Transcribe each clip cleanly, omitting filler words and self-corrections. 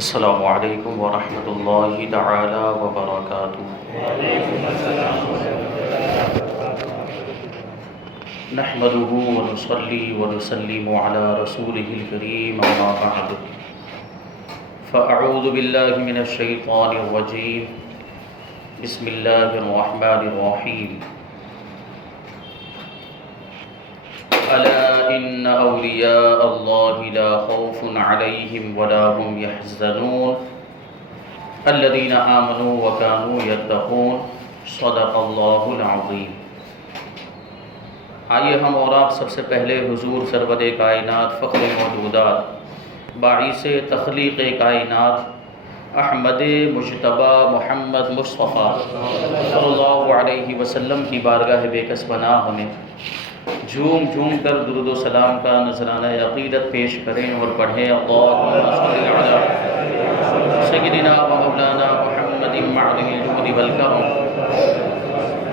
السلام علیکم ورحمۃ اللہ تعالی وبرکاتہ۔ نحمده ونصلي ونسلم على رسوله الكريم اما بعد فاعوذ باللہ من الشیطان الرجیم بسم اللہ الرحمن الرحیم۔ الا ان اولیاء اللہ لا خوف علیہم ولا هم يحزنون الذین آمنوا وكانوا يتقون صدق اللہ العظیم۔ آئیے ہم اور آپ سب سے پہلے حضور سرور کائنات فخر موجودات باعث تخلیق کائنات احمد مجتبی محمد مصطفیٰ صلی اللہ علیہ وسلم کی بارگاہ بے کس پناہ میں جھوم جھوم کر درود و سلام کا نذرانہ عقیدت پیش کریں اور پڑھیں اللہم صلی علی سیدنا و مولانا محمد معدن الجود والکرم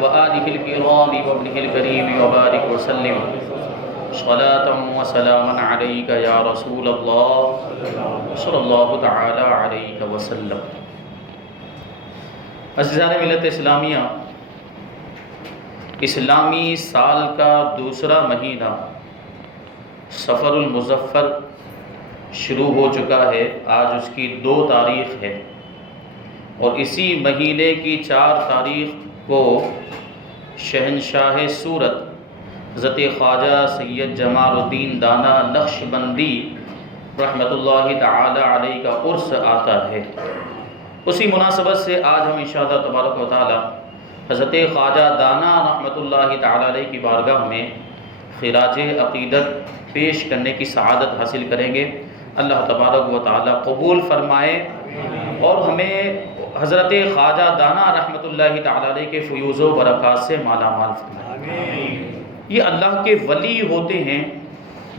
وآلہ الکرام وابنہ الکریم وبارک وسلم صلاة و سلاما علیک یا رسول اللہ صلی اللہ تعالی علیہ وسلم۔ عزیزان ملت اسلامیہ، اسلامی سال کا دوسرا مہینہ صفر المظفر شروع ہو چکا ہے۔ آج اس کی 2 تاریخ ہے اور اسی مہینے کی 4 تاریخ کو شہنشاہ سورت حضرت خواجہ سید جمال الدین دانا نقشبندی رحمۃ اللہ تعالی علیہ کا عرس آتا ہے۔ اسی مناسبت سے آج ہم انشاءاللہ تبارک و تعالی حضرت خواجہ دانا رحمۃ اللہ تعالی علیہ کی بارگاہ میں خراج عقیدت پیش کرنے کی سعادت حاصل کریں گے۔ اللہ تبارک و تعالی قبول فرمائے اور ہمیں حضرت خواجہ دانا رحمۃ اللہ تعالی علیہ کے فیوز و برکات سے مالا مال فرمائے۔ یہ اللہ کے ولی ہوتے ہیں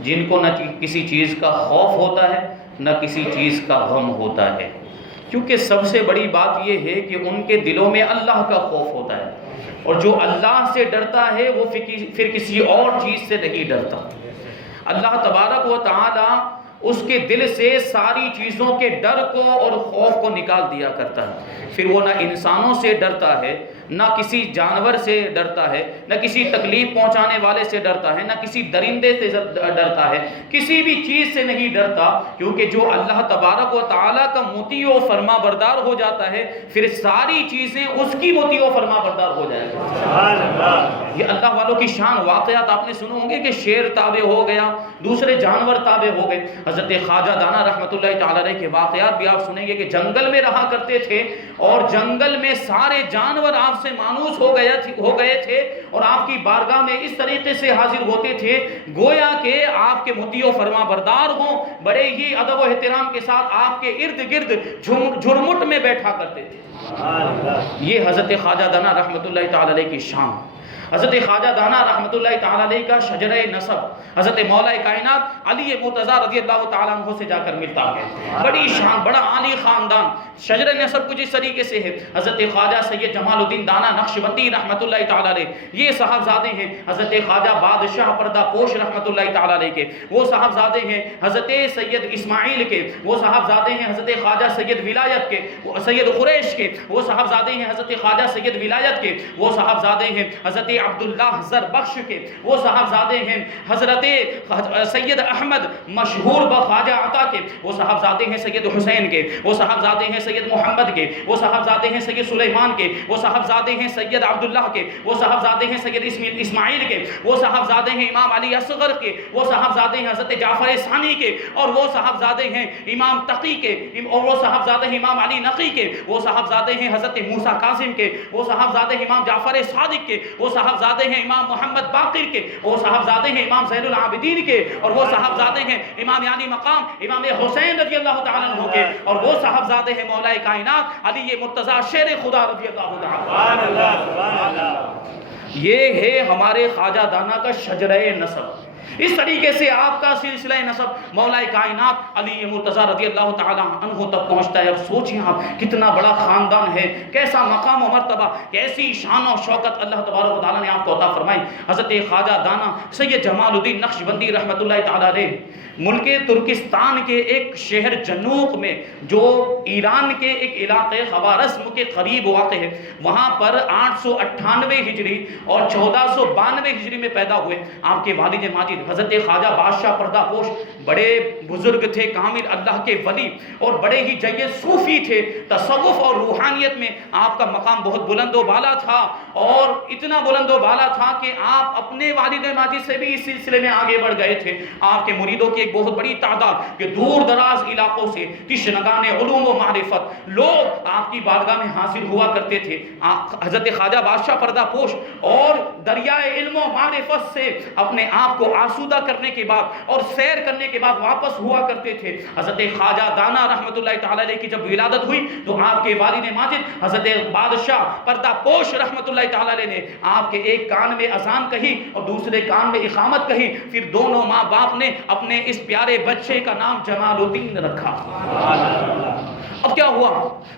جن کو نہ کسی چیز کا خوف ہوتا ہے نہ کسی چیز کا غم ہوتا ہے، کیونکہ سب سے بڑی بات یہ ہے کہ ان کے دلوں میں اللہ کا خوف ہوتا ہے، اور جو اللہ سے ڈرتا ہے وہ پھر کسی اور چیز سے نہیں ڈرتا۔ اللہ تبارک و تعالی اس کے دل سے ساری چیزوں کے ڈر کو اور خوف کو نکال دیا کرتا ہے۔ پھر وہ نہ انسانوں سے ڈرتا ہے، نہ کسی جانور سے ڈرتا ہے، نہ کسی تکلیف پہنچانے والے سے ڈرتا ہے، نہ کسی درندے سے ڈرتا ہے، کسی بھی چیز سے نہیں ڈرتا، کیونکہ جو اللہ تبارک و تعالیٰ کا مطیع و فرما بردار ہو جاتا ہے پھر ساری چیزیں اس کی مطیع و فرما بردار ہو جائے گی۔ یہ اللہ والوں کی شان۔ واقعات آپ نے سنے ہوں گے کہ شیر تابع ہو گیا، دوسرے جانور تابع ہو گئے۔ حضرت خواجہ دانا رحمۃ اللہ تعالی علیہ کے واقعات بھی آپ سنیں گے کہ جنگل میں رہا کرتے تھے اور جنگل میں سارے جانور آپ سے مانوس ہو گئے تھے اور آپ کی بارگاہ میں اس طریقے سے حاضر ہوتے تھے گویا کہ آپ کے مطیع و فرما بردار ہوں، بڑے ہی ادب و احترام کے ساتھ آپ کے ارد گرد جھرمٹ میں بیٹھا کرتے تھے۔ یہ حضرت خواجہ دانا رحمۃ اللہ تعالی علیہ کی شان۔ حضرت خواجہ دانا رحمۃ اللہ تعالی علیہ کا شجرہ نسب حضرت مولا کائنات علی مرتضیٰ رضی اللہ تعالیٰ عنہ سے جا کر ملتا ہے۔ بڑی شان، بڑا عالی خاندان۔ شجرہ نسب کچھ اس طریقے سے ہے، حضرت خواجہ سید جمال الدین دانا نقشبندی رحمۃ اللہ تعالی علیہ یہ صاحبزادے ہیں حضرت خواجہ بادشاہ پردہ پوش رحمۃ اللہ تعالی علیہ کے، وہ صاحبزادے ہیں حضرت سید اسماعیل کے، وہ صاحبزادے ہیں حضرت خواجہ سید ولایت کے، سید قریش کے، وہ صاحبزادے ہیں حضرت خواجہ سید ولایت کے، وہ صاحبزادے ہیں حضرت عبداللہ زر بخش کے، وہ صاحبزادے ہیں حضرت سید احمد مشہور بخواجہ عطا کے، وہ صاحبزادے ہیں سید حسین کے، وہ صاحبزادے ہیں سید محمد کے، وہ صاحبزادے ہیں سید سلیمان کے، وہ صاحبزادے ہیں سید عبداللہ کے، وہ صاحبزادے ہیں سید اسماعیل کے، وہ صاحبزادے ہیں امام علی اصغر کے، وہ صاحبزادے ہیں حضرت جعفر ثانی کے، اور وہ صاحبزادے ہیں امام تقی کے، اور وہ صاحبزادے ہیں امام علی نقی کے، وہ صاحبزادے ہیں حضرت موسیٰ کاظم کے، وہ صاحبزادے ہیں امام جعفر صادق کے، وہ صاحبزادے ہیں امام محمد باقر کے، وہ صاحبزادے ہیں امام زین العابدین کے، اور وہ صاحبزادے ہیں امام یعنی مقام امام حسین رضی اللہ تعالیٰ عنہ کے، اور وہ صاحبزادے ہیں مولا کائنات علی مرتضیٰ شیر خدا رضی اللہ تعالیٰ عنہ۔ یہ ہے ہمارے خواجہ دانا کا شجرہ نسب۔ اس طریقے سے آپ کا سلسلہ نسب مولا کائنات علی مرتضیٰ رضی اللہ تعالی عنہ تک پہنچتا ہے۔ اب سوچیں آپ کتنا بڑا خاندان ہے، کیسا مقام و مرتبہ، کیسی شان و شوکت اللہ تبارک و تعالیٰ نے آپ کو عطا فرمائی۔ حضرت خواجہ دانا سید جمال الدین نقشبندی رحمۃ اللہ تعالی علیہ ملک ترکستان کے ایک شہر جنوب میں جو ایران کے ایک علاقے خوارزم کے قریب واقع ہے، وہاں پر 898 ہجری اور 1492 ہجری میں پیدا ہوئے۔ آپ کے والد ماجد حضرت خواجہ بادشاہ پردہ پوش بڑے بزرگ تھے، کامل اللہ کے ولی، اور بڑے ہی جید صوفی تھے۔ تصوف اور روحانیت میں آپ کا مقام بہت بلند و بالا تھا، اور اتنا بلند و بالا تھا کہ آپ اپنے والد ماجد سے بھی اس سلسلے میں آگے بڑھ گئے تھے۔ آپ کے مریدوں کی ایک بہت بڑی تعداد کہ دور دراز علاقوں سے تشنگان علوم و معرفت لوگ آپ کی بارگاہ میں حاضر ہوا کرتے تھے۔ حضرت خواجہ بادشاہ پردہ پوش اور دریائے علم و معرفت سے اپنے آپ کو آسودہ کرنے کے بعد اور سیر کرنے کے بعد واپس ہوا کرتے تھے۔ حضرت خواجہ دانا رحمۃ اللہ تعالی علیہ کی جب ولادت ہوئی تو آپ کے والد ماجد حضرت بادشاہ پردہ پوش رحمۃ اللہ تعالی علیہ نے آپ کے ایک کان میں اذان کہی اور دوسرے کان میں اقامت کہی، پھر دونوں ماں باپ نے اپنے اس پیارے بچے کا نام جمال الدین رکھا۔ اب کیا ہوا؟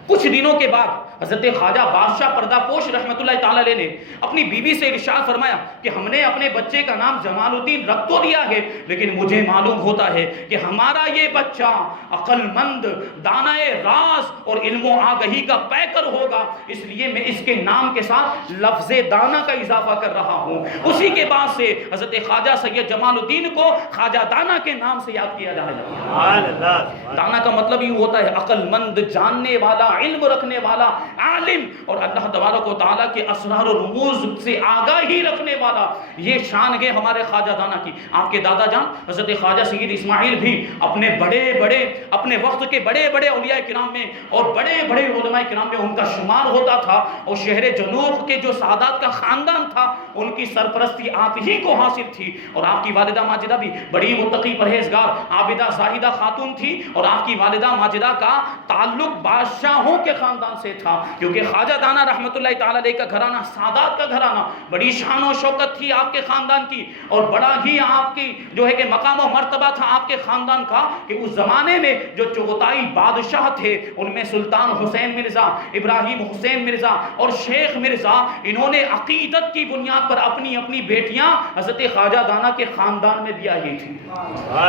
کچھ دنوں کے بعد حضرت خواجہ بادشاہ پردہ پوش رحمۃ اللہ تعالی علیہ نے اپنی بیوی سے ارشاد فرمایا کہ ہم نے اپنے بچے کا نام جمال الدین رکھ تو دیا ہے، لیکن مجھے معلوم ہوتا ہے کہ ہمارا یہ بچہ عقل مند، دانائے راز اور علم و آگہی کا پیکر ہوگا، اس لیے میں اس کے نام کے ساتھ لفظ دانا کا اضافہ کر رہا ہوں۔ اسی کے بعد سے حضرت خواجہ سید جمال الدین کو خواجہ دانا کے نام سے یاد کیا جانے لگا۔ دانا کا مطلب یہ ہوتا ہے عقل مند، جاننے والا، علم رکھنے والا، عالم، اور اللہ تبارک و تعالیٰ کے اسرار و رموز سے آگاہی رکھنے والا۔ یہ شان ہے ہمارے خواجہ دانا کی۔ آپ کے دادا جان حضرت خواجہ سید اسماعیل بھی اپنے وقت کے بڑے بڑے اولیاء کرام میں اور بڑے بڑے علماء کرام میں ان کا شمار ہوتا تھا، اور شہر جنوب کے جو سادات کا خاندان تھا ان کی سرپرستی آپ ہی کو حاصل تھی۔ اور آپ کی والدہ ماجدہ بھی بڑی متقی پرہیزگار عابدہ زاہدہ خاتون تھی، اور آپ کی والدہ ماجدہ کا تعلق بادشاہوں کے خاندان سے تھا، کیونکہ خواجہ دانا رحمۃ اللہ تعالی علیہ کا گھرانہ سادات کا گھرانہ، بڑی شان و شوکت تھی آپ کے خاندان کی، اور بڑا ہی آپ کی جو ہے کہ مقام و مرتبہ تھا آپ کے خاندان کا، کہ اس زمانے میں جو چغتائی بادشاہ تھے ان میں سلطان حسین مرزا، ابراہیم حسین مرزا اور شیخ مرزا، انہوں نے عقیدت کی بنیاد پر اپنی اپنی بیٹیاں حضرت خواجہ دانا کے خاندان میں دیا ہی تھی۔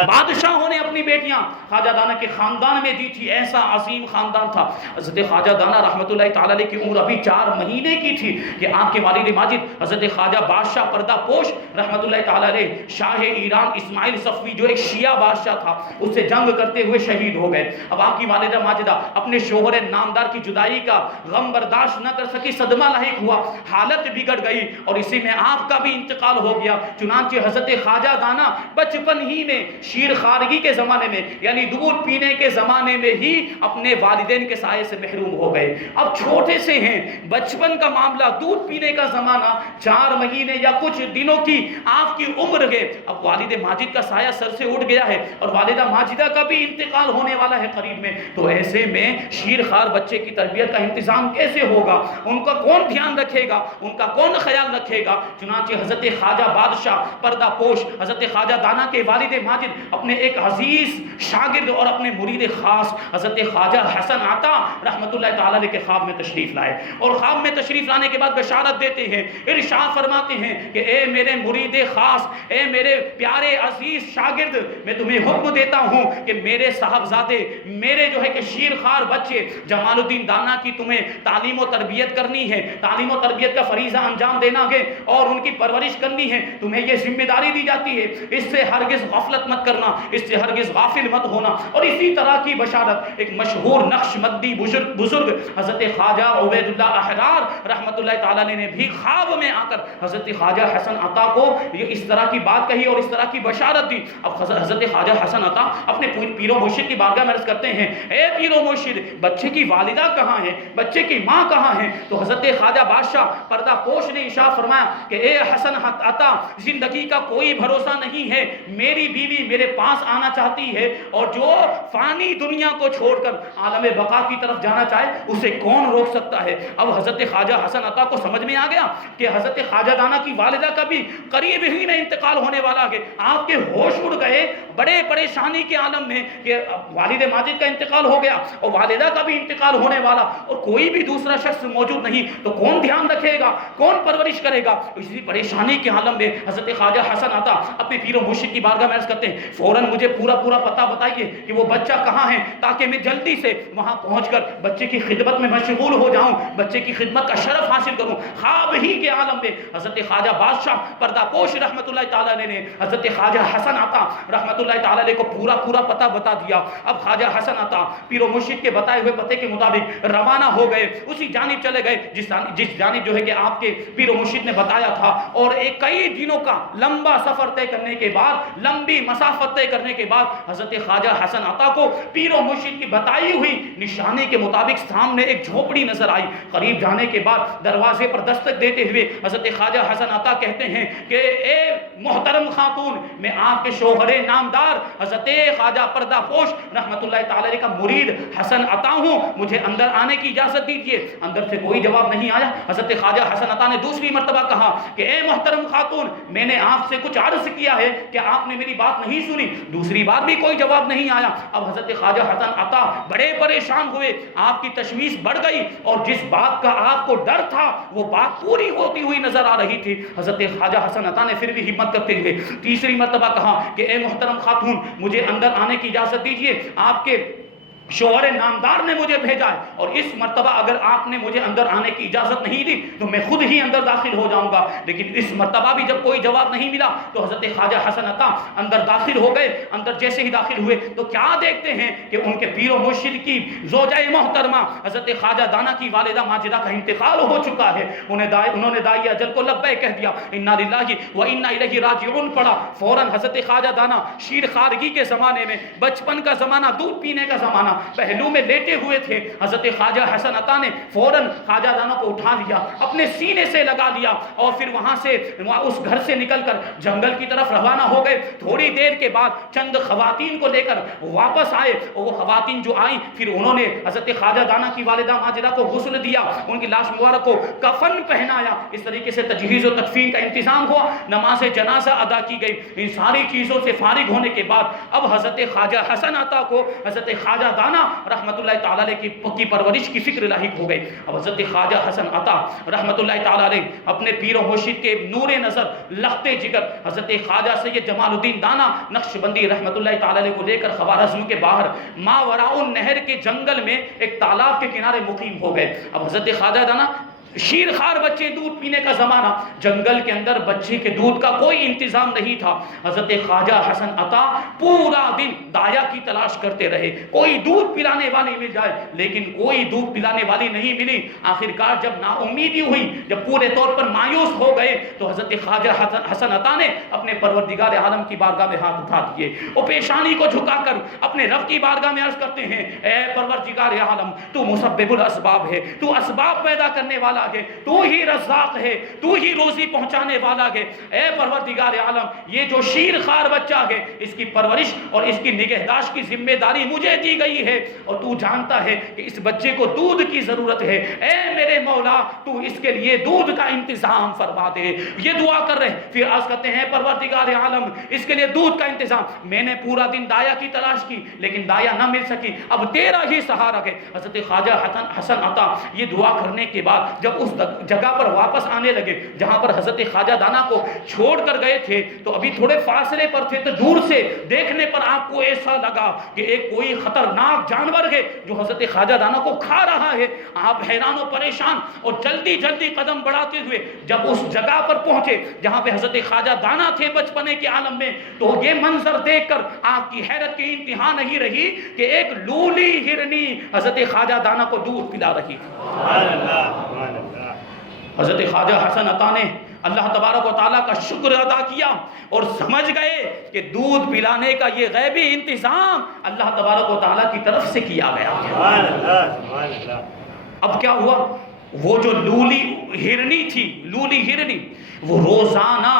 بادشاہوں نے اپنی بیٹیاں خواجہ دانا کے خاندان میں دی تھی، ایسا عظیم خاندان تھا۔ حضرت خواجہ دانا رحمۃ اللہ تعالی علیہ کی عمر ابھی 4 مہینے کی تھی کہ آپ کے والد ماجد حضرت خواجہ بادشاہ پردہ پوش رحمۃ اللہ تعالی علیہ شاہ ایران اسماعیل صفوی جو ایک شیعہ بادشاہ تھا اس سے جنگ کرتے ہوئے شہید ہو گئے۔ اب آپ کی والدہ ماجدہ اپنے شوہر نامدار کی جدائی کا غم برداشت نہ کر سکی، صدمہ لاحق ہوا، حالت بگڑ گئی، اور اسی میں آپ کا بھی انتقال ہو گیا۔ چنانچہ حضرت خواجہ دانا بچپن ہی میں شیر خارگی کے زمانے میں یعنی دودھ پینے کے زمانے میں ہی اپنے والدین کے سائے سے محروم ہو گئے۔ اب چھوٹے سے ہیں، بچپن کا معاملہ، دودھ پینے کا زمانہ، 4 مہینے یا کچھ دنوں کی آپ کی عمر ہے۔ اب والد ماجد کا سایہ سر سے اٹھ گیا ہے اور والدہ ماجدہ کا بھی انتقال ہونے والا ہے قریب میں، تو ایسے میں شیر خار بچے کی تربیت کا انتظام کیسے ہوگا؟ ان کا کون دھیان رکھے گا؟ ان کا کون خیال رکھے گا؟ چنانچہ حضرت خواجہ بادشاہ پردہ پوش حضرت خواجہ دانا کے والد ماجد اپنے ایک عزیز شاگرد اور اپنے مرید خاص حضرت خواجہ حسن عطا رحمۃ اللہ تعالی علیہ کے خواب میں تشریف لائے، اور خواب میں تشریف لانے کے بعد بشارت دیتے ہیں، ارشاد فرماتے ہیں کہ اے میرے مرید خاص، اے میرے پیارے عزیز شاگرد، میں تمہیں حکم دیتا ہوں کہ میرے صاحبزادے، میرے جو ہے کہ شیر خار بچے جمال الدین دانا کی تمہیں تعلیم و تربیت کرنی ہے، تعلیم و تربیت کا فریضہ انجام دینا ہے اور ان کی پرورش کرنی ہے، تمہیں یہ ذمہ داری دی جاتی ہے، اس سے ہرگز غفلت مت کرنا، اس سے ہرگز غافل مت ہونا۔ اور اسی طرح کی بشارت ایک مشہور نقشبندی بزرگ حضرت خواجہ عبید اللہ احرار رحمۃ اللہ تعالی نے بھی خواب میں آ کر حضرت خواجہ حسن عطا کو یہ اس طرح کی بات کہی اور اس طرح کی بشارت دی۔ اب حضرت خواجہ حسن عطا اپنے پیر و مرشد کی بارگاہ میں عرض کرتے ہیں، اے پیر و مرشد، بچے کی والدہ کہاں ہے؟ بچے کی ماں کہاں ہے؟ تو حضرت خواجہ بادشاہ پردہ پوش نے ارشاد فرمایا کہ اے حسن عطا، زندگی کا کوئی بھروسہ نہیں ہے، میری بیوی میرے پاس آنا چاہتی ہے، اور جو فانی دنیا کو چھوڑ کر عالم بقا کی طرف جانا چاہے اسے کون روک سکتا ہے؟ اب حضرت خواجہ حسن عطا کو سمجھ میں آ گیا کہ حضرت خواجہ دانا کی والدہ کا بھی قریب ہی میں انتقال ہونے والا ہے۔ آپ کے ہوش اڑ گئے بڑے پریشانی کے عالم میں کہ والد ماجد کا انتقال ہو گیا اور والدہ کا بھی انتقال ہونے والا، اور کوئی بھی دوسرا شخص موجود نہیں، تو کون دھیان رکھے گا، کون پرورش کرے گا؟ اسی پریشانی کے عالم میں حضرت خواجہ حسن عطا اپنے پیر و مرشد کی بارگاہ میں عرض کرتے ہیں فوراً مجھے پورا پتہ بتائیے کہ وہ بچہ کہاں ہے، تاکہ میں جلدی سے وہاں پہنچ کر بچے کی خدمت میں مشغول ہو جاؤں، بچے کی خدمت کا شرف حاصل کروں۔ خواب ہی کے عالم میں حضرت خواجہ بادشاہ پردہ پوش رحمۃ اللہ تعالیٰ نے حضرت خواجہ حسن عطا رحمۃ اللہ تعالیٰ کو پورا پتہ بتا دیا۔ اب خواجہ حسن عطا پیر و مرشد کے بتائے ہوئے پتے کے مطابق روانہ ہو گئے، اسی جانب چلے گئے جس جانب جو ہے کہ آپ کے پیر و مرشد نے بتایا تھا، اور ایک کئی دنوں کا لمبا سفر طے کرنے کے بعد، لمبی مسافت طے کرنے کے بعد حضرت خواجہ حسن عطا کو پیر و مرشد کی بتائی ہوئی نشانے کے مطابق سامنے ایک جھوپڑی نظر آئی۔ قریب جانے کے بعد دروازے پر دستک دیتے ہوئے حضرت خواجہ حسن عطا کہتے ہیں کہ اے محترم خاتون، میں آپ کے شوہر نامدار حضرت خواجہ پردہ پوش رحمت اللہ تعالی کا مرید حسن عطا ہوں، مجھے اندر آنے کی اجازت دیجیے۔ اندر سے کوئی جواب نہیں آیا۔ حضرت خواجہ حسن عطا نے دوسری مرتبہ کہا کہ اے محترم خاتون، میں نے آپ سے کچھ عرض کیا ہے کہ آپ نے میری بات نہیں سنی۔ دوسری بار بھی کوئی جواب نہیں آیا۔ اب حضرت خواجہ حسن عطا بڑے پریشان ہوئے، آپ کی تشویش بڑھ گئی، اور جس بات کا آپ کو ڈر تھا وہ بات پوری ہوتی ہوئی نظر آ رہی تھی۔ حضرت خواجہ حسن عطا نے پھر بھی ہمت کرتے ہوئے تیسری مرتبہ کہا کہ اے محترم خاتون، مجھے اندر آنے کی اجازت دیجیے، آپ کے شوہر نامدار نے مجھے بھیجا ہے، اور اس مرتبہ اگر آپ نے مجھے اندر آنے کی اجازت نہیں دی تو میں خود ہی اندر داخل ہو جاؤں گا۔ لیکن اس مرتبہ بھی جب کوئی جواب نہیں ملا تو حضرت خواجہ حسن عطا اندر داخل ہو گئے۔ اندر جیسے ہی داخل ہوئے تو کیا دیکھتے ہیں کہ ان کے پیر و مرشد کی زوجہ محترمہ حضرت خواجہ دانا کی والدہ ماجدہ کا انتقال ہو چکا ہے۔ انہوں نے داعی اجل کو لبیک کہہ دیا، انا للہ و انا الیہ راجعون پڑھا۔ فوراً حضرت خواجہ دانا شیر خارگی کے زمانے میں، بچپن کا زمانہ، دودھ پینے کا زمانہ، پہلو میں لیٹے ہوئے تھے۔ حضرت خواجہ حسن عطا نے فوراً خواجہ دانا کو اٹھا لیا، اپنے سینے سے لگا لیا، اور پھر وہاں سے اس گھر سے نکل کر جنگل کی طرف روانہ ہو گئے۔ تھوڑی دیر کے بعد چند خواتین کو لے کر واپس آئے، اور وہ خواتین جو آئیں پھر انہوں نے حضرت خواجہ دانا کی والدہ ماجدہ کو غسل دیا، ان کی لاش مبارک کو کفن پہنایا۔ اس طریقے سے تجہیز و تکفین کا انتظام ہوا، نماز جنازہ ادا کی گئی۔ ان ساری چیزوں سے فارغ ہونے کے بعد اب حضرت خواجہ حسن عطا کو حضرت خواجہ دانا رحمت اللہ تعالی علیہ کی پرورش کی فکر لاحق ہو گئی۔ اب حضرت خواجہ حسن عطا رحمت اللہ تعالی علیہ اپنے پیر و مرشد کے نور نظر لختے جگر حضرت خواجہ سید جمال الدین دانا نقشبندی رحمت اللہ تعالی علیہ کو لے کر خوارزم کے باہر ماوراء النہر کے جنگل میں ایک تالاب کے کنارے مقیم ہو گئے۔ اب حضرت خواجہ دانا، شیر خار بچے، دودھ پینے کا زمانہ، جنگل کے اندر بچے کے دودھ کا کوئی انتظام نہیں تھا۔ حضرت خواجہ حسن عطا پورا دن دایا کی تلاش کرتے رہے، کوئی دودھ پلانے والی مل جائے، لیکن کوئی دودھ پلانے والی نہیں ملی۔ آخرکار جب نا امیدی ہوئی، جب پورے طور پر مایوس ہو گئے، تو حضرت خواجہ حسن عطا نے اپنے پروردگار عالم کی بارگاہ میں ہاتھ اٹھا دیے، اور پیشانی کو جھکا کر اپنے رب کی بارگاہ میں عرض کرتے ہیں، اے پروردگار عالم، تو مسبب الاسباب ہے، تو اسباب پیدا کرنے والا ہے، تو ہی رزاق ہے، تو ہی روزی پہنچانے والا ہے۔ اے پروردگار عالم، یہ جو شیر خار بچہ ہے، اس کی پرورش اور اس کی نگہداشت کی ذمہ داری مجھے دی گئی ہے، اور تو جانتا ہے کہ اس بچے کو دودھ کی ضرورت ہے۔ اے میرے مولا، تو اس کے لیے دودھ کا انتظام فرما دے۔ یہ دعا کر رہے، پھر عرض کرتے ہیں پروردگار عالم، اس کے لیے دودھ کا انتظام، میں نے پورا دن دایا کی تلاش کی لیکن دایا نہ مل سکی، اب تیرا ہی سہارا ہے۔ حضرت خواجہ حسن عطا یہ دعا کرنے کے بعد جب اس جگہ پر واپس آنے لگے جہاں پر حضرت خواجہ دانا کو چھوڑ کر گئے تھے، تو ابھی تھوڑے فاصلے پر تھے، تو دور سے دیکھنے پر آپ کو ایسا لگا کہ ایک کوئی خطرناک جانور ہے جو حضرت خواجہ دانا کو کھا رہا ہے۔ آپ حیران و پریشان اور جلدی جلدی قدم بڑھاتے ہوئے جب اس جگہ پر پہنچے جہاں پہ حضرت خواجہ دانا تھے بچپنے کے عالم میں، تو یہ منظر دیکھ کر آپ کی حیرت کی انتہا نہیں رہی کہ ایک لولی ہرنی حضرت خواجہ دانا کو دودھ پلا رہی تھی۔ حضرت خواجہ حسن عطا نے اللہ تبارک و تعالیٰ کا شکر ادا کیا اور سمجھ گئے کہ دودھ پلانے کا یہ غیبی انتظام اللہ تبارک و تعالیٰ کی طرف سے کیا گیا۔ اب کیا ہوا، وہ جو لولی ہرنی تھی، لولی ہرنی، وہ روزانہ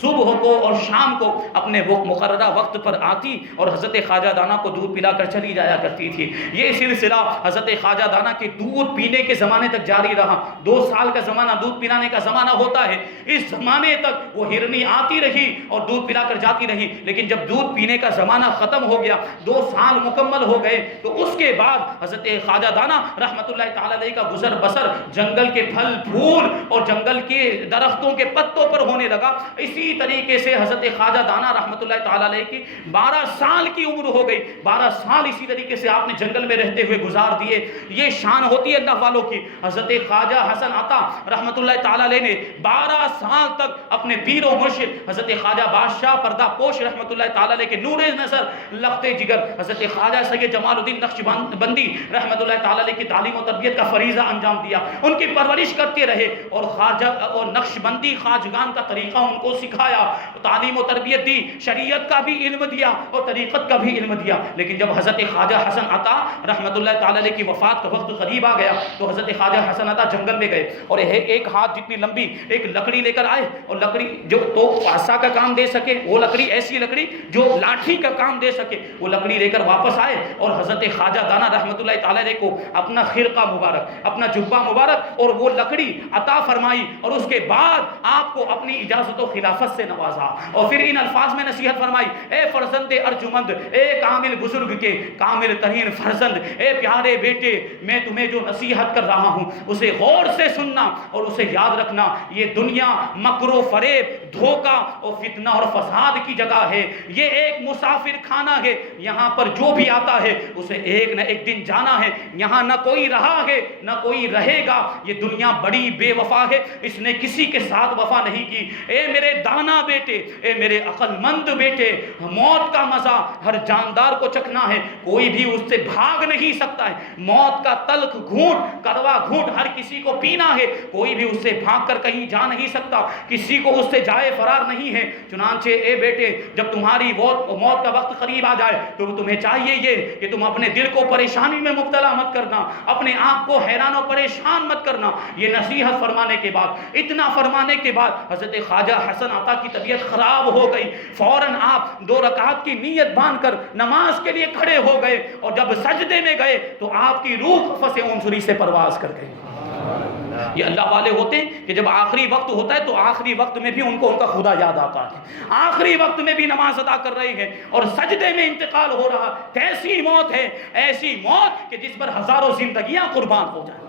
صبح کو اور شام کو اپنے مقررہ وقت پر آتی اور حضرت خواجہ دانا کو دودھ پلا کر چلی جایا کرتی تھی۔ یہ سلسلہ حضرت خواجہ دانا کے دودھ پینے کے زمانے تک جاری رہا۔ 2 سال کا زمانہ دودھ پلانے کا زمانہ ہوتا ہے، اس زمانے تک وہ ہرنی آتی رہی اور دودھ پلا کر جاتی رہی، لیکن جب دودھ پینے کا زمانہ ختم ہو گیا، 2 سال مکمل ہو گئے، تو اس کے بعد حضرت خواجہ دانا رحمت اللہ تعالی علیہ کا گزر بسر جنگل کے پھل پھول اور جنگل کے درختوں کے پتوں پر ہونے لگا۔ اسی طریقے سے حضرت خواجہ دانا رحمت اللہ تعالی علیہ کی 12 سال کی عمر ہو گئی، 12 سال اسی طریقے سے آپ نے جنگل میں رہتے ہوئے گزار دیے۔ یہ شان ہوتی ہے اللہ والوں کی۔ حضرت خواجہ حسن عطا رحمت اللہ تعالی علیہ نے 12 سال تک اپنے پیر و مرشد حضرت خواجہ بادشاہ پردہ پوش رحمت اللہ تعالی علیہ کے نور نظر لختے جگر حضرت خواجہ سید جمال الدین نقشبندی رحمت اللہ تعالی علیہ کی تعلیم و تربیت کا فریضہ انجام دیا، ان کی پرورش کرتے رہے اور خواجہ اور نقشبندی خواجگان کا طریقہ ان کو سکھایا، تعلیم و تربیت دی، شریعت کا بھی علم دیا اور طریقت کا بھی علم دیا۔ لیکن جب حضرت خواجہ حسن عطا رحمت اللہ تعالی علیہ کی وفات کا وقت قریب آ گیا تو حضرت خواجہ حسن عطا جنگل میں گئے اور ایک ہاتھ جتنی لمبی ایک لکڑی لے کر آئے، اور لکڑی جو تو عصا کا کام دے سکے، وہ لکڑی ایسی لکڑی جو لاٹھی کا کام دے سکے، وہ لکڑی لے کر واپس آئے اور حضرت خواجہ دانا رحمت اللہ تعالی علیہ کو اپنا خرقہ مبارک، اپنا جبہ مبارک اور وہ لکڑی عطا فرمائی، اور اس کے بعد آپ کو اپنی اجازت و خلافت سے نوازا، اور پھر ان الفاظ میں نصیحت فرمائی: اے فرزند ارجمند، اے کامل بزرگ کے کامل ترین فرزند، اے پیارے بیٹے، میں تمہیں جو نصیحت کر رہا ہوں اسے غور سے سننا اور اسے یاد رکھنا۔ یہ دنیا مکر و فریب، دھوکہ اور فتنہ اور فساد کی جگہ ہے، یہ ایک مسافر خانہ ہے، یہاں پر جو بھی آتا ہے اسے ایک نہ ایک دن جانا ہے، یہاں نہ کوئی رہا ہے نہ کوئی رہے گا، یہ دنیا بڑی بے وفا ہے، اس نے کسی کے ساتھ وفا نہیں کی۔ اے میرے دانا بیٹے، اے میرے عقل مند بیٹے، موت کا مزہ ہر جاندار کو چکھنا ہے، کوئی بھی اس سے بھاگ نہیں سکتا ہے، موت کا تلخ گھونٹ، کڑوا گھونٹ ہر کسی کو پینا ہے، کوئی بھی اس سے بھاگ کر کہیں جا نہیں سکتا، کسی کو اس سے جائے فرار نہیں ہے۔ چنانچہ اے بیٹے، جب تمہاری موت کا وقت قریب آ جائے تو تمہیں چاہیے یہ کہ تم اپنے دل کو پریشانی میں مبتلا مت کرنا، اپنے آپ کو حیران و پریشان مت کرنا۔ یہ نصیحت فرمانے کے بعد، اتنا فرمانے کے بعد حضرت خواجہ حسن عطا کی طبیعت خراب ہو گئی، فوراً آپ 2 رکعت کی نیت باندھ کر نماز کے لیے کھڑے ہو گئے، اور جب سجدے میں گئے تو آپ کی روح قفس عنصری سے پرواز کر گئی۔ یہ اللہ والے ہوتے ہیں کہ جب آخری وقت ہوتا ہے تو آخری وقت میں بھی ان کو ان کا خدا یاد آتا ہے، آخری وقت میں بھی نماز ادا کر رہے ہیں اور سجدے میں انتقال ہو رہا۔ کیسی موت ہے، ایسی موت کہ جس پر ہزاروں زندگیاں قربان ہو جائیں۔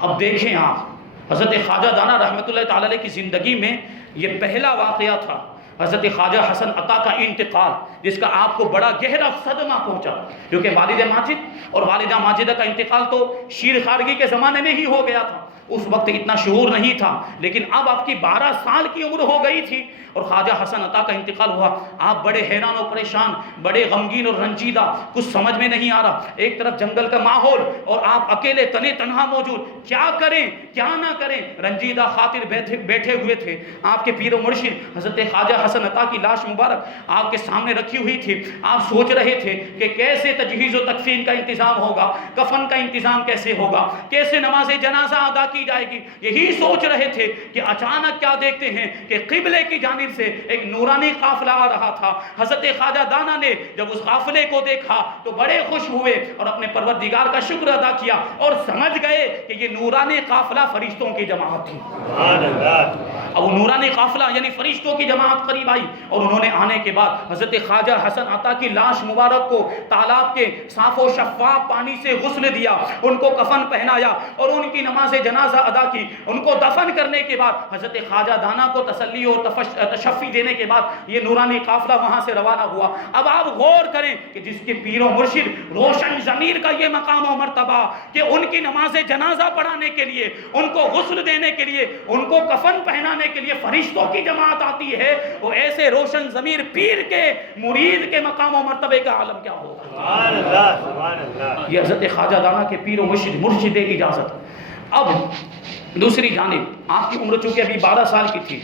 اب دیکھیں آپ، حضرت خواجہ دانا رحمت اللہ تعالی علیہ کی زندگی میں یہ پہلا واقعہ تھا، حضرت خواجہ حسن عطا کا انتقال، جس کا آپ کو بڑا گہرا صدمہ پہنچا، کیونکہ والد ماجد اور والدہ ماجدہ کا انتقال تو شیر خارگی کے زمانے میں ہی ہو گیا تھا، اس وقت اتنا شعور نہیں تھا، لیکن اب آپ کی 12 سال کی عمر ہو گئی تھی اور خواجہ حسن عطا کا انتقال ہوا۔ آپ بڑے حیران و پریشان، بڑے غمگین اور رنجیدہ، کچھ سمجھ میں نہیں آ رہا، ایک طرف جنگل کا ماحول اور آپ اکیلے تنے تنہا موجود، کیا کریں کیا نہ کریں، رنجیدہ خاطر بیٹھے ہوئے تھے۔ آپ کے پیر و مرشد حضرت خواجہ حسن عطا کی لاش مبارک آپ کے سامنے رکھی ہوئی تھی، آپ سوچ رہے تھے کہ کیسے تجہیز و تکفین کا انتظام ہوگا، کفن کا انتظام کیسے ہوگا، کیسے نماز جنازہ ادا کی جائے گی، یہی سوچ رہے تھے کہ اچانک کیا دیکھتے ہیں کہ قبلے کی جانب سے ایک نورانی قافلہ آ رہا تھا۔ حضرت خواجہ دانا نے جب اس قافلے کو دیکھا تو بڑے خوش ہوئے اور اپنے پروردگار کا شکر ادا کیا اور سمجھ گئے کہ یہ نورانی قافلہ فرشتوں کی جماعت تھی۔ اب وہ نورانی قافلہ یعنی فرشتوں کی جماعت قریب آئی اور انہوں نے آنے کے بعد حضرت خواجہ حسن عطا کی لاش مبارک کو تالاب کے صاف و شفاف پانی سے غسل دیا، ان کو کفن پہنایا اور ان کی نماز جنازہ ادا کی۔ ان کو دفن کرنے کے بعد حضرت خواجہ دانا کو تسلی اور تشفی دینے کے بعد یہ نورانی قافلہ وہاں سے روانہ ہوا۔ اب آپ غور کریں کہ جس کے پیر و مرشد روشن ضمیر کا یہ مقام و مرتبہ کہ ان کی نماز جنازہ پڑھانے کے لیے، ان کو غسل دینے کے لیے، ان کو کفن پہنانے کے لیے فرشتوں کی جماعت آتی ہے، وہ ایسے روشن ضمیر پیر کے مرید کے مقام و مرتبے کا عالم کیا ہوگا۔ سبحان اللہ سبحان اللہ۔ یہ حضرت خواجہ دانا کے پیر و مرشد اجازت۔ اب دوسری جانب آپ کی عمر چونکہ ابھی 12 سال کی تھی،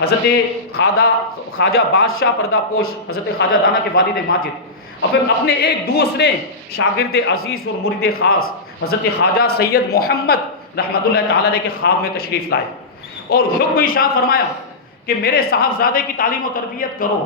حضرت خواجہ بادشاہ پردہ پوش حضرت خواجہ دانا کے والد ماجد اپنے ایک دوسرے شاگرد عزیز اور مرید خاص حضرت خواجہ سید محمد رحمت اللہ تعالی علیہ کے خواب میں تشریف لائے اور حکم ارشاد فرمایا کہ میرے صاحبزادے کی تعلیم و تربیت کرو،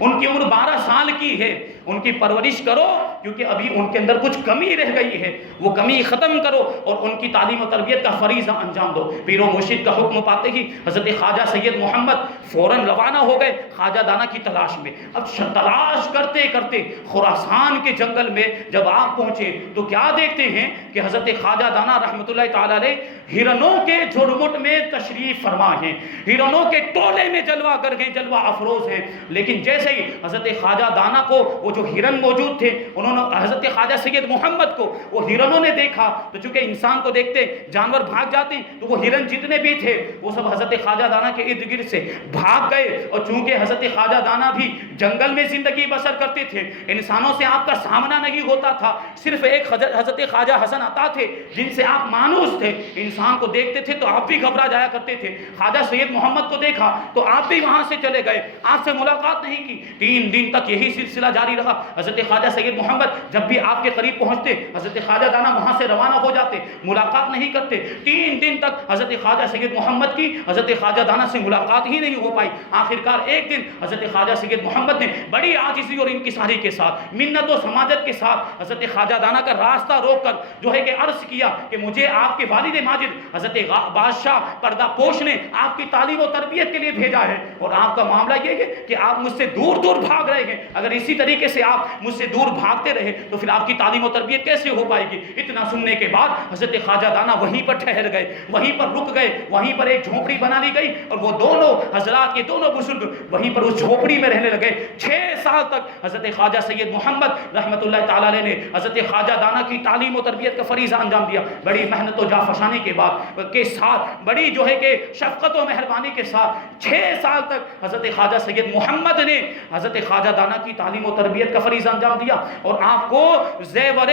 ان کی عمر 12 سال کی ہے، ان کی پرورش کرو، کیونکہ ابھی ان کے اندر کچھ کمی رہ گئی ہے، وہ کمی ختم کرو اور ان کی تعلیم و تربیت کا فریضہ انجام دو۔ پیر و مرشد کا حکم پاتے ہی حضرت خواجہ سید محمد فوراً روانہ ہو گئے خواجہ دانا کی تلاش میں۔ اب تلاش کرتے کرتے خراسان کے جنگل میں جب آپ پہنچے تو کیا دیکھتے ہیں کہ حضرت خواجہ دانا رحمۃ اللہ تعالی علیہ ہرنوں کے جھرمٹ میں تشریف فرما ہیں، ہرنوں کے ٹولے میں جلوہ گر ہیں، جلوہ افروز ہیں۔ لیکن جیسے ہی حضرت خواجہ دانا کو وہ جو ہرن موجود تھے، انہوں نے حضرت خواجہ سید محمد کو وہ ہرنوں نے دیکھا تو چونکہ انسان کو دیکھتے جانور بھاگ جاتے ہیں، تو وہ ہرن جتنے بھی تھے وہ سب حضرت خواجہ دانا کے ارد گرد سے بھاگ گئے۔ اور چونکہ حضرت خواجہ دانا بھی جنگل میں زندگی بسر کرتے تھے، انسانوں سے آپ کا سامنا نہیں ہوتا تھا، صرف ایک حضرت خواجہ حسن عطا تھے جن سے آپ مانوس تھے، انسان کو دیکھتے تھے تو آپ بھی گھبرا جایا کرتے تھے۔ خواجہ سید محمد کو دیکھا تو آپ بھی وہاں سے چلے گئے، آپ سے ملاقات نہیں کی۔ 3 دن تک یہی سلسلہ جاری رہا۔ حضرت خواجہ سید محمد جب بھی آپ کے قریب پہنچتے، حضرت خواجہ دانا وہاں سے روانہ ہو جاتے، ملاقات نہیں کرتے۔ 3 دن تک حضرت خواجہ سید محمد کی حضرت خواجہ دانا سے ملاقات ہی نہیں ہو پائی۔ آخرکار ایک دن حضرت خواجہ سید محمد نے بڑی عاجزی اور انکساری کے ساتھ، منت و سماجت کے ساتھ حضرت خواجہ دانا کا راستہ روک کر جو ہے کہ عرض کیا کہ مجھے آپ کے والد ماجد حضرت بادشاہ پردہ پوش نے آپ کی تعلیم و تربیت کے لیے بھیجا ہے، اور آپ کا معاملہ یہ ہے کہ آپ مجھ سے دور دور بھاگ رہے ہیں، اگر اسی طریقے سے آپ مجھ سے دور بھاگتے رہے تو پھر آپ کی تعلیم و تربیت کیسے ہو پائے گی۔ اتنا سننے کے بعد حضرت خواجہ دانا وہیں پر ٹھہر گئے، وہیں پر رک گئے، وہیں پر ایک جھونپڑی بنا لی گئی اور وہ دونوں حضرات کے دونوں بزرگ وہیں پر اس جھونپڑی میں رہنے لگے۔ 6 سال تک حضرت خواجہ سید محمد رحمۃ اللہ تعالیٰ علیہ نے حضرت خواجہ دانا کی تعلیم و تربیت کا فریضہ انجام دیا۔ بڑی محنت و جافشانی کے بعد کے ساتھ، بڑی جو ہے کہ شفقت و مہربانی کے ساتھ 6 سال تک حضرت خواجہ سید محمد نے حضرت خواجہ دانا کی تعلیم و تربیت کا فریضہ انجام دیا اور آپ کو زیور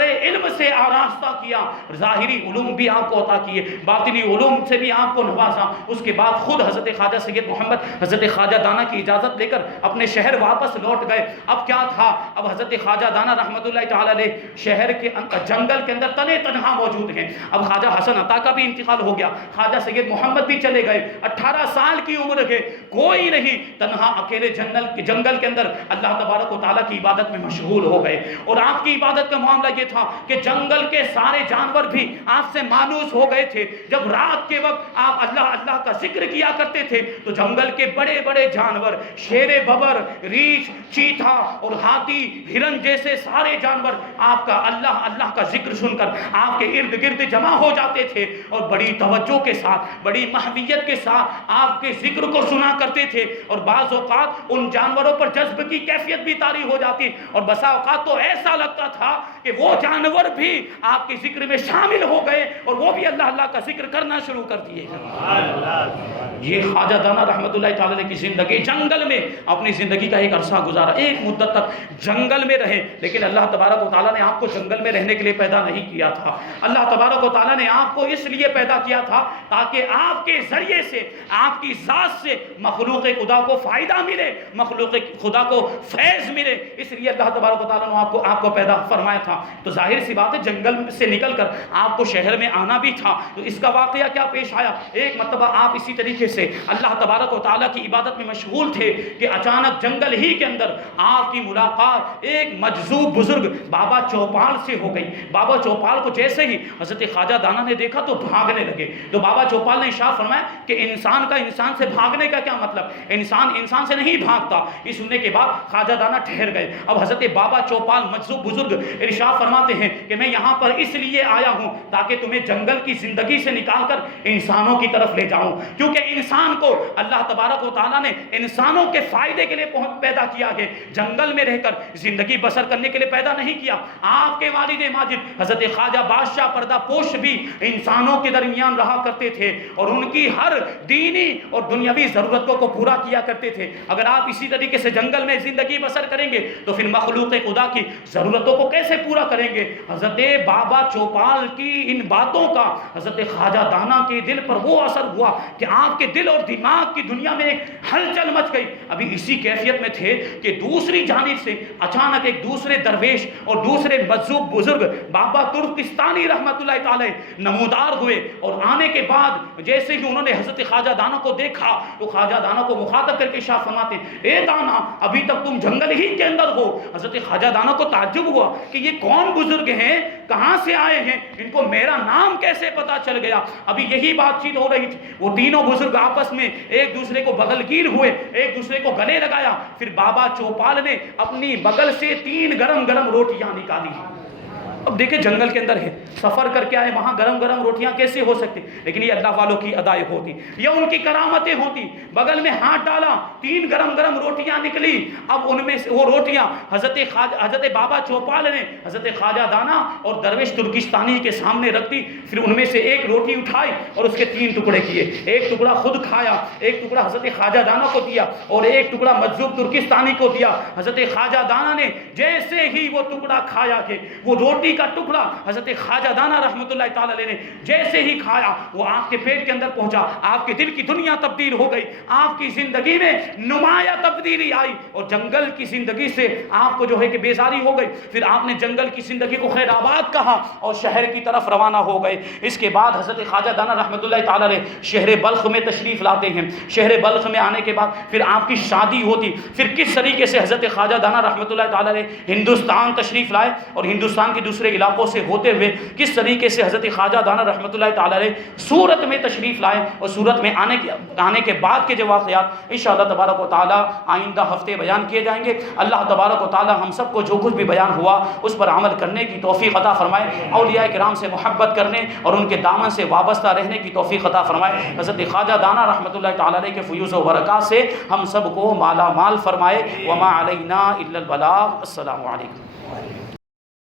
علم سے آراستہ کیا، ظاہری علوم بھی آپ کو عطا کیے، باطنی علوم سے بھی آپ کو نوازا۔ اس کے بعد خود حضرت خواجہ سید محمد حضرت خواجہ دانا کی اجازت لے کر اپنے شہر واپس لوٹ گئے۔ اب کیا تھا، اب حضرت خواجہ دانا رحمۃ اللہ تعالی علیہ شہر کے جنگل کے اندر تنے تنہا موجود ہیں۔ اب خواجہ حسن عطا کا بھی انتقال ہو گیا، خواجہ سید محمد بھی چلے گئے، 18 سال کی عمر کے، کوئی نہیں، تنہا اکیلے جنگل کے اندر اللہ تبارک و تعالیٰ کی عبادت میں مشغول ہو گئے۔ اور آپ کی عبادت کا معاملہ یہ تھا کہ جنگل کے سارے جانور بھی آپ سے مانوس ہو گئے تھے۔ جب رات کے وقت آپ اللہ اللہ کا ذکر کیا کرتے تھے تو جنگل کے بڑے بڑے جانور، شیر ببر، ریچھ، چیتا اور ہاتھی، ہرن جیسے سارے جانور آپ کا اللہ اللہ کا ذکر سن کر آپ کے ارد گرد جمع ہو جاتے تھے اور بڑی توجہ کے ساتھ، بڑی محویت کے ساتھ آپ کے ذکر کو سنا کرتے تھے۔ اور بعض اوقات ان جانوروں پر جذب کی کیفیت بھی طاری ہو جاتی اور بسا اوقات تو ایسا لگتا تھا کہ وہ جانور بھی آپ کے ذکر میں شامل ہو گئے اور وہ بھی اللہ اللہ کا ذکر کرنا شروع کر دیے۔ یہ خواجہ دانا رحمۃ اللہ تعالی کی زندگی، جنگل میں اپنی زندگی کا ایک عرصہ گزارا، ایک مدت تک جنگل میں رہے، لیکن اللہ تبارک و تعالیٰ نے آپ کو جنگل میں رہنے کے لیے پیدا نہیں کیا تھا۔ اللہ تبارک و تعالیٰ نے آپ کو اس لیے پیدا کیا تھا تاکہ آپ کے ذریعے سے، آپ کی ذات سے مخلوق خدا کو فائدہ ملے، مخلوق خدا کو فیض ملے، اس لیے اللہ تبارک و تعالیٰ نے آپ کو پیدا فرمایا تھا۔ تو ظاہر سی بات ہے جنگل سے نکل کر آپ کو شہر میں آنا بھی تھا، تو اس کا واقعہ کیا پیش آیا؟ ایک مرتبہ آپ اسی طریقے سے اللہ تبارک و تعالیٰ کی عبادت میں مشغول تھے کہ اچانک جنگل ہی کے اندر آپ کی ملاقات ایک مجذوب بزرگ بابا چوپال سے ہو گئی۔ بابا چوپال کو جیسے ہی حضرت خواجہ دانا نے دیکھا تو بھاگنے لگے۔ تو بابا چوپال نے ارشاد فرمایا کہ انسان کا انسان سے بھاگنے کا کیا مطلب؟ انسان سے نہیں بھاگتا۔ یہ سننے کے بعد خواجہ دانا ٹھہر گئے۔ اب حضرت بابا چوپال مجذوب بزرگ ارشاد فرماتے ہیں کہ میں یہاں پر اس لیے آیا ہوں تاکہ تمہیں جنگل کی زندگی سے نکال کر انسانوں کی طرف لے جاؤں، کیونکہ انسان کو اللہ تبارک و تعالیٰ نے انسانوں کے فائدے کے لیے پیدا کیا ہے، جنگل میں رہ کر زندگی بسر کرنے کے لیے پیدا نہیں کیا۔ آپ کے والد ماجد حضرت خواجہ بادشاہ پردہ پوش بھی انسانوں کے درمیان رہا کرتے تھے اور ان کی ہر دینی اور دنیاوی ضرورتوں کو پورا کیا کرتے تھے۔ اگر آپ اسی طریقے سے جنگل میں زندگی بسر کریں گے تو پھر مخلوق خدا کی ضرورتوں کو کیسے پورا کریں گے۔ حضرت بابا چوپال کی ان باتوں کا حضرت خواجہ دانا کے دل پر وہ اثر ہوا کہ آپ کے دل اور دماغ کی دنیا میں ایک ہلچل مچ گئی۔ ابھی اسی کیفیت میں تھے کہ دوسری جانب سے اچانک ایک دوسرے درویش اور دوسرے مذہب بزرگ بابا ترکستانی رحمت اللہ تعالی نمودار ہوئے، اور آنے کے بعد جیسے ہی انہوں نے حضرت خواجہ دانا کو دیکھا تو خواجہ دانا کو مخاطب کر کے شاہ فرماتے اے دانا ابھی تک تم جنگل ہی کے اندر ہو۔ حضرت خواجہ دانا کو تعجب ہوا کہ یہ کون بزرگ ہیں، کہاں سے آئے ہیں، ان کو میرا نام کیسے پتا چل گیا۔ ابھی یہی بات چیت ہو رہی تھی، وہ تینوں بزرگ آپس میں ایک دوسرے کو بغل گیر ہوئے، ایک دوسرے کو گلے لگایا۔ پھر بابا چوپال نے اپنی بغل سے 3 گرم گرم روٹیاں نکالی۔ اب دیکھیں جنگل کے اندر ہے، سفر کر کے آئے، وہاں گرم گرم روٹیاں کیسے ہو سکتی، لیکن یہ اللہ والوں کی ادائیں ہوتی، یہ ان کی کرامتیں ہوتی۔ بغل میں ہاتھ ڈالا، 3 گرم گرم روٹیاں نکلی۔ اب ان میں سے وہ روٹیاں حضرت بابا چوپال نے حضرت خواجہ دانا اور درویش ترکستانی کے سامنے رکھ دی۔ پھر ان میں سے ایک روٹی اٹھائی اور اس کے 3 ٹکڑے کیے، ایک ٹکڑا خود کھایا، ایک ٹکڑا حضرت خواجہ دانا کو دیا اور ایک ٹکڑا مجذوب ترکستانی کو دیا۔ حضرت خواجہ دانا نے جیسے ہی وہ ٹکڑا کھایا کہ وہ روٹی کا ٹکڑا حضرت خواجہ دانا رحمت اللہ تعالی علیہ نے جیسے ہی کھایا وہ آپ کے پیٹ کے اندر پہنچا، آپ کے دل کی دنیا تبدیل ہو گئی، آپ کی زندگی میں نمایاں تبدیلی آئی اور جنگل کی زندگی سے آپ کو جو ہے کہ بیزاری ہو گئی۔ پھر آپ نے جنگل کی زندگی کو خیر آباد کہا اور شہر کی طرف روانہ ہو گئے۔ اس کے بعد حضرت خواجہ دانا رحمت اللہ تعالی علیہ شہر بلخ میں تشریف لاتے ہیں۔ شہر بلخ میں آنے کے بعد پھر آپ کی شادی ہوتی۔ پھر کس طریقے سے حضرت خواجہ دانا رحمت اللہ تعالی علیہ ہندوستان تشریف لائے اور ہندوستان کے دوسرے علاقوں سے ہوتے ہوئے کس طریقے سے حضرت خواجہ دانا رحمت اللہ تعالی علیہ سورت میں تشریف لائے، اور سورت میں آنے کے بعد کے جو واقعات انشاءاللہ تبارک و تعالی آئندہ ہفتے بیان کیے جائیں گے۔ اللہ تبارک و تعالی ہم سب کو جو کچھ بھی بیان ہوا اس پر عمل کرنے کی توفیق عطا فرمائے، اولیاء کرام سے محبت کرنے اور ان کے دامن سے وابستہ رہنے کی توفیق عطا فرمائے۔ حضرت خواجہ دانا رحمت اللہ تعالی علیہ کے فیوز و برکات سے ہم سب کو مالا مال فرمائے۔ وما علینا الا البلاغ۔ السلام علیکم۔